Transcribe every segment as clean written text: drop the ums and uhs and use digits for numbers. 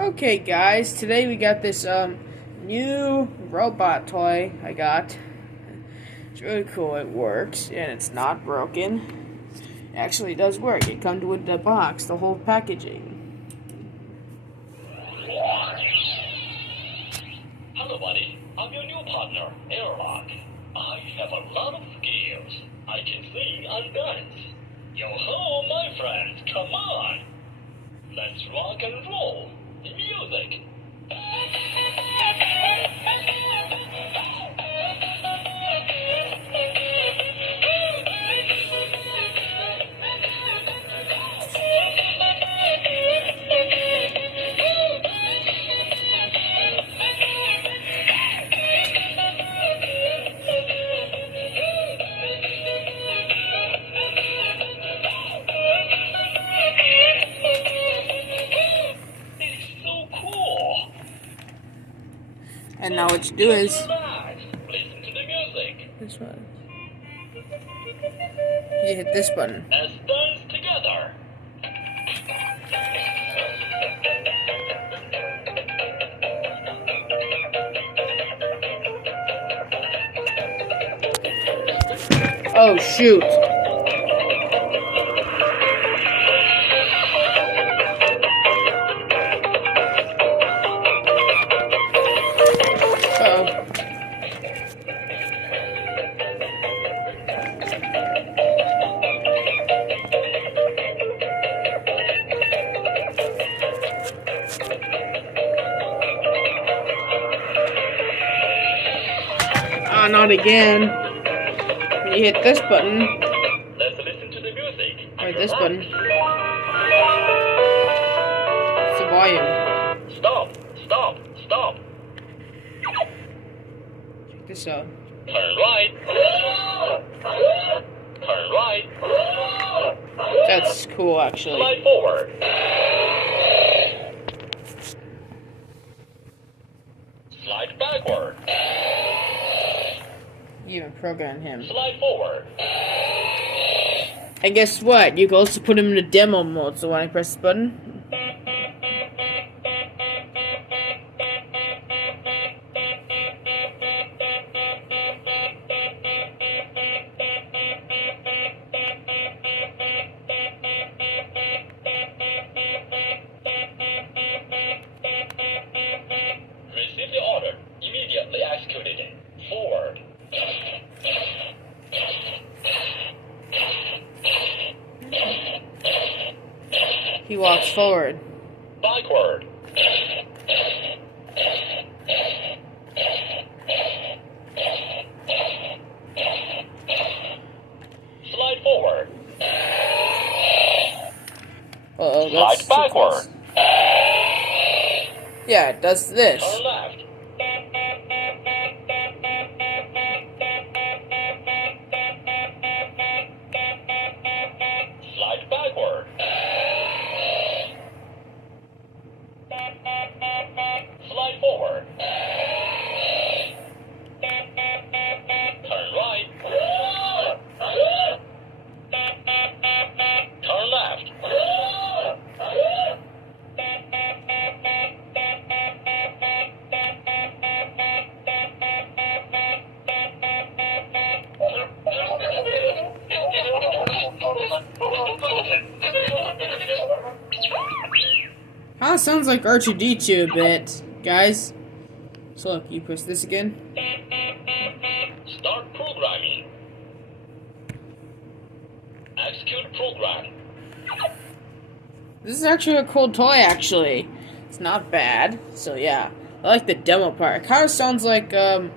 Okay, guys, today we got this new robot toy I got. It's really cool. It works and it's not broken. It actually does work. It comes with the box, the whole packaging. Hello, buddy. I'm your new partner, Airlock. I have a lot of skills. I can sing and dance. Yo ho, my friends, come on. Let's rock and roll. Music. It's so cool. And now what you do is Relax. Listen to the music. this one. You hit this button. Let's dance together. Oh shoot! Uh-oh. Ah, not again. When you hit this button, Let's listen to the music. or this button, it's the volume. Stop. Stop. Stop. Check this out. Turn right. Turn right. That's cool, actually. Slide forward. Slide backward. You even programmed him. Slide forward. And guess what? You can also put him in the demo mode. So when I press this button, Receive the order. Immediately executed it. Forward. he walks forward. Backward. Slide forward. Uh-oh, Slide that's backward. Yeah, it does this. Turn left. Slide backward. Slide forward. Turn right. Turn left. Huh, sounds like R2-D2 a bit, guys. So look, you push this again. Start programming. Execute program. This is actually a cool toy, actually. It's not bad. So yeah, I like the demo part. It kind of sounds like one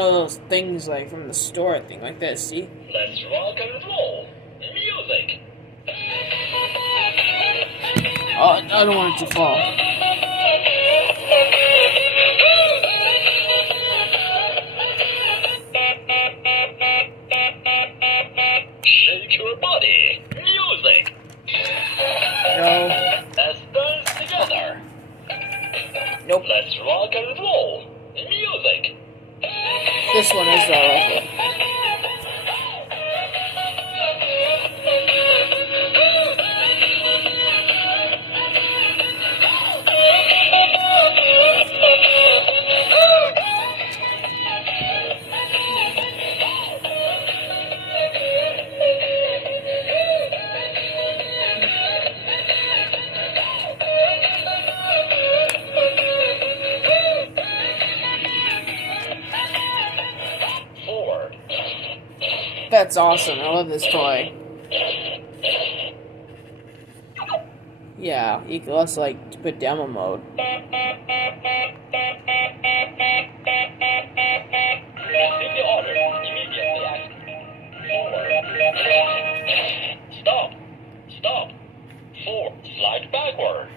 of those things like from the store thing, like this. See? Let's rock and roll. Music. Oh, I don't want it to fall. Shake your body. Music. No. Let's dance together. Nope. Let's rock and roll. Music. This one is alright. That's awesome. I love this toy. Yeah, you can also like put demo mode. Receive the order. Immediately ask. Forward. Stop. Stop. 4. Slide backward.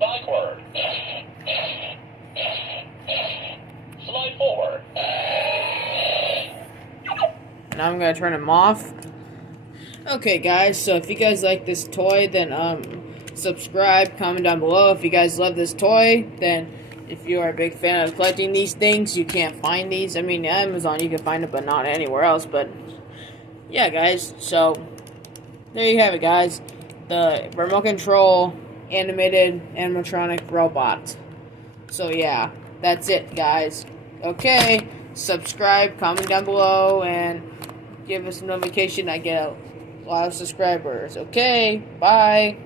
Backward. Slide forward. Now I'm gonna turn him off. Okay, guys. So if you guys like this toy, then subscribe, comment down below. If you guys love this toy, then if you are a big fan of collecting these things, you can't find these. I mean, Amazon you can find it, but not anywhere else. But yeah, guys. So there you have it, guys. The remote control animated animatronic robot. So yeah, that's it, guys. Okay, subscribe, comment down below, and give us a notification. I get a lot of subscribers. Okay, bye.